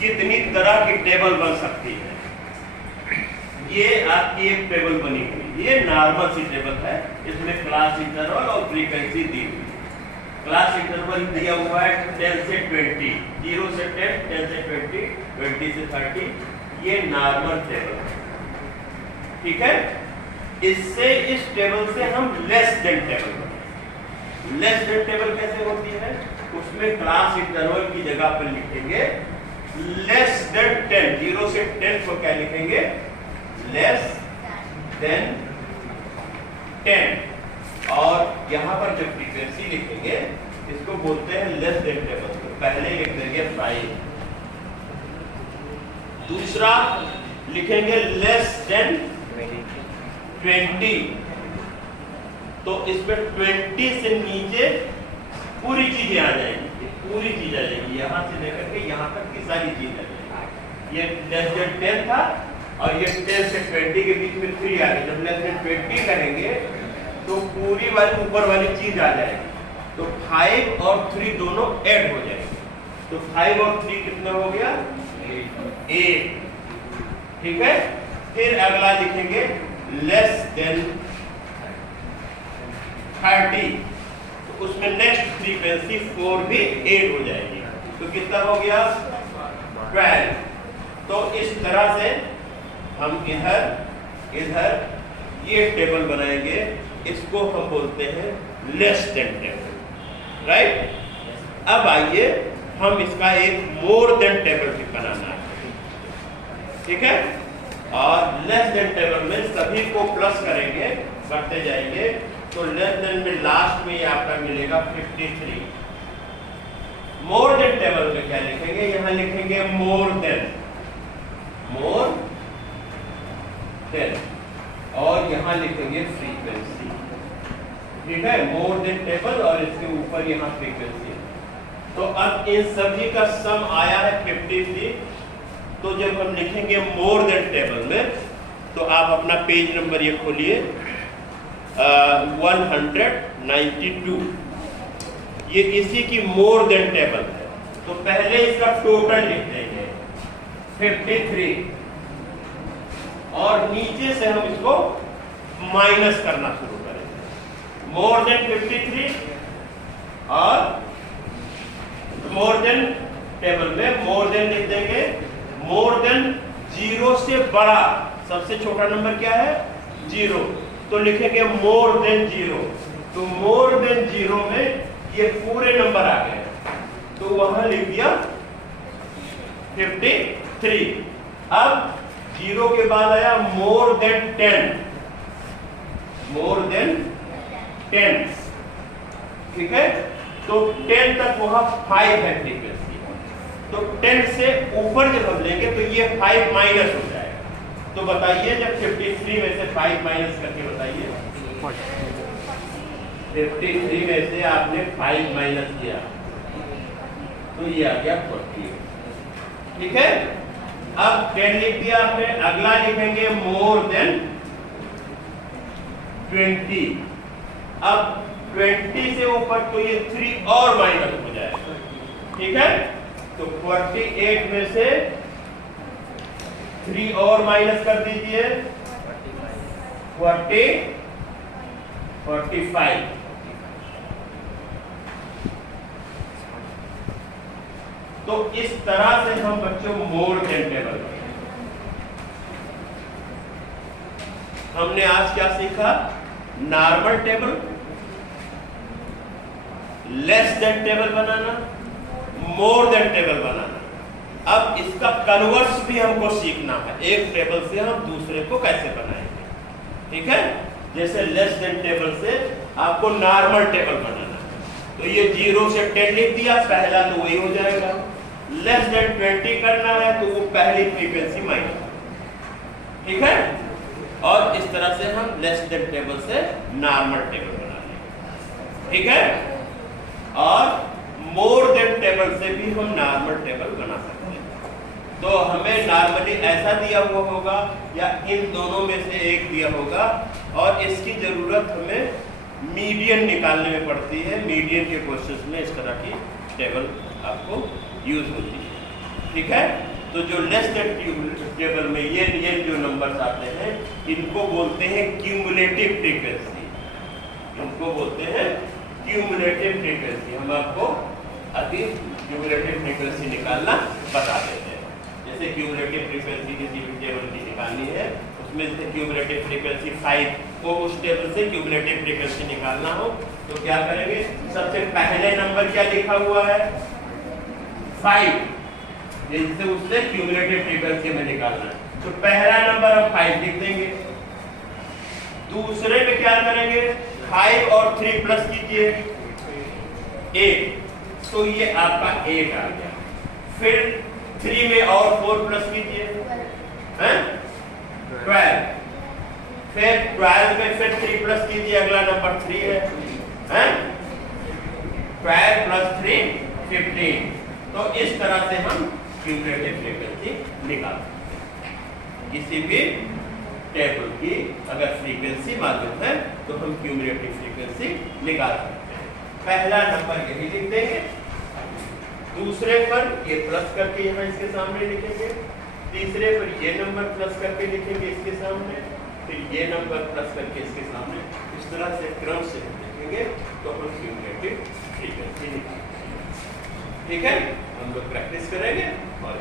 कितनी तरह की टेबल बन सकती है। ये आपकी एक टेबल बनी हुई, ये नॉर्मल सी टेबल है, इसमें क्लास इंटरवल और फ्रीक्वेंसी दी हुई। क्लास इंटरवल दिया हुआ है 10 से 20, 0 से 10, 10 से 20, 20 से 30। ये नॉर्मल टेबल है, ठीक है। इससे इस टेबल से हम लेस देन टेबल बनाएंगे। लेस देन टेबल कैसे होती है? उसमें क्लास इंटरवल की जगह पर लिखेंगे लेस देन 10, 0 से 10 को क्या लिखेंगे? Less than 10। और यहां पर जब फ्रीक्वेंसी लिखेंगे इसको बोलते हैं लेस देन टेबल, तो पहले लिख देंगे 5। दूसरा लिखेंगे लेस देन 20, तो इसमें 20 से नीचे पूरी चीजें आ जाएंगी, पूरी चीज आ जाएगी, यहां से लेकर के यहां तक की सारी चीज आ जाएगी। ये लेस देन 10 था और ये 10 से 20 के बीच में 3 आ गई। जब लेस देन 20 करेंगे तो पूरी वाली ऊपर वाली चीज आ जाएगी, तो 5 और 3 दोनों ऐड हो जाएंगे, तो 5 और 3 कितना हो गया? 8, ठीक है। फिर अगला लिखेंगे लेस देन 30, तो उसमें नेक्स्ट फ्रीक्वेंसी 4 भी 8 हो जाएगी, तो कितना हो गया? 12। तो इस तरह से हम इधर ये टेबल बनाएंगे, इसको हम बोलते हैं लेस देन टेबल, राइट। अब आइए हम इसका एक मोर देन टेबल भी बनाना है, ठीक है। और लेस देन टेबल में सभी को प्लस करेंगे, करते जाएंगे, तो लेस देन में लास्ट में ये आपका मिलेगा 53। मोर देन टेबल में क्या लिखेंगे? यहां लिखेंगे मोर देन, और यहां लिखेंगे फ्रीक्वेंसी, ठीक है। मोर देन टेबल और इसके ऊपर यहां फ्रीक्वेंसी। तो अब इन सभी का सम आया है 53। तो जब हम लिखेंगे मोर देन टेबल में, तो आप अपना पेज नंबर ये खोलिए 192, ये इसी की मोर देन टेबल है। तो पहले इसका टोटल लिख देंगे 53, और नीचे से हम इसको माइनस करना शुरू करेंगे। मोर देन 53 और मोर देन टेबल में मोर देन लिख देंगे। मोर देन 0 से बड़ा, सबसे छोटा नंबर क्या है? 0, तो लिखेंगे मोर देन 0। तो मोर देन 0 में ये पूरे नंबर आ गए, तो वहां लिख दिया 53। अब 0 के बाद आया मोर देन 10, मोर देन 10, ठीक है। तो 10 तक वहां 5 है फ्रीक्वेंसी, तो 10 से ऊपर जब हम लेंगे तो ये 5 माइनस हो जाएगा। तो बताइए जब 53 में से 5 माइनस करके बताइए, 53 में से आपने 5 माइनस किया तो ये आ गया 40, ठीक है। अब 10 लिख दिया आपने, अगला लिखेंगे मोर देन 20। अब 20 से ऊपर तो ये 3 और माइनस हो जाएगा, ठीक है। तो 48 में से 3 और माइनस कर दीजिए, 45। तो इस तरह से हम बच्चों मोर देन टेबल, हमने आज क्या सीखा? Normal table, less than table बनाना, मोर देन टेबल बनाना। अब इसका कन्वर्स भी हमको सीखना है, एक टेबल से हम दूसरे को कैसे बनाएंगे, ठीक है। जैसे लेस देन टेबल से आपको नॉर्मल टेबल बनाना है, तो ये 0 से 10 लिख दिया, पहला तो वही हो जाएगा। लेस देन 20 करना है तो वो पहली फ्रीक्वेंसी माइनस, ठीक है। और इस तरह से हम लेस देन टेबल से नॉर्मल टेबल बना लेंगे, ठीक है। और मोर देन टेबल से भी हम नॉर्मल टेबल बना सकते हैं। तो हमें नॉर्मली ऐसा दिया हुआ होगा या इन दोनों में से एक दिया होगा, और इसकी जरूरत हमें मीडियन निकालने में पड़ती है। मीडियन के क्वेश्चंस में इस तरह की टेबल आपको यूज होती है। ठीक है। तो जो लेस देन टेबल में ये जो नंबर्स आते हैं इनको बोलते हैं क्यूमुलेटिव फ्रीक्वेंसी, इनको बोलते हैं क्यूमुलेटिव फ्रीक्वेंसी। हम आपको अभी क्यूमुलेटिव फ्रीक्वेंसी निकालना बता देते हैं। जैसे क्यूमुलेटिव फ्रीक्वेंसी किसी भी टेबल की निकालनी है, उसमें से क्यूमुलेटिव फ्रीक्वेंसी 5 को उस टेबल से क्यूमुलेटिव फ्रीक्वेंसी निकालना हो तो क्या करेंगे, सबसे पहले नंबर क्या लिखा हुआ है 5, जिससे उससे क्यूमुलेटिव फ्रीक्वेंसी में निकालना है। तो पहला नंबर हम 5 लिख देंगे, दूसरे में क्या करेंगे 5 और 3 प्लस कीजिए 8, तो ये आपका 8 आ गया। फिर 3 में और 4 प्लस कीजिए 12, फिर 12 में फिर 3 प्लस कीजिए, अगला नंबर 3 है 12 प्लस 3 15। तो इस तरह से हम क्यूमुलेटिव फ्रीक्वेंसी निकाल सकते हैं। किसी भी टेबल की अगर फ्रीक्वेंसी मालूम है तो हम क्यूमुलेटिव फ्रीक्वेंसी निकाल सकते हैं। पहला नंबर यही लिख देंगे, दूसरे पर ये प्लस करके यहाँ इसके सामने लिखेंगे, तीसरे पर ये नंबर प्लस करके लिखेंगे इसके सामने, फिर ये नंबर प्लस करके इसके सामने, इस तरह से क्रम से लिखेंगे तो हम क्यूमुलेटिव फ्रीक्वेंसी निकाल सकते हैं। ठीक है, हम लोग प्रैक्टिस करेंगे और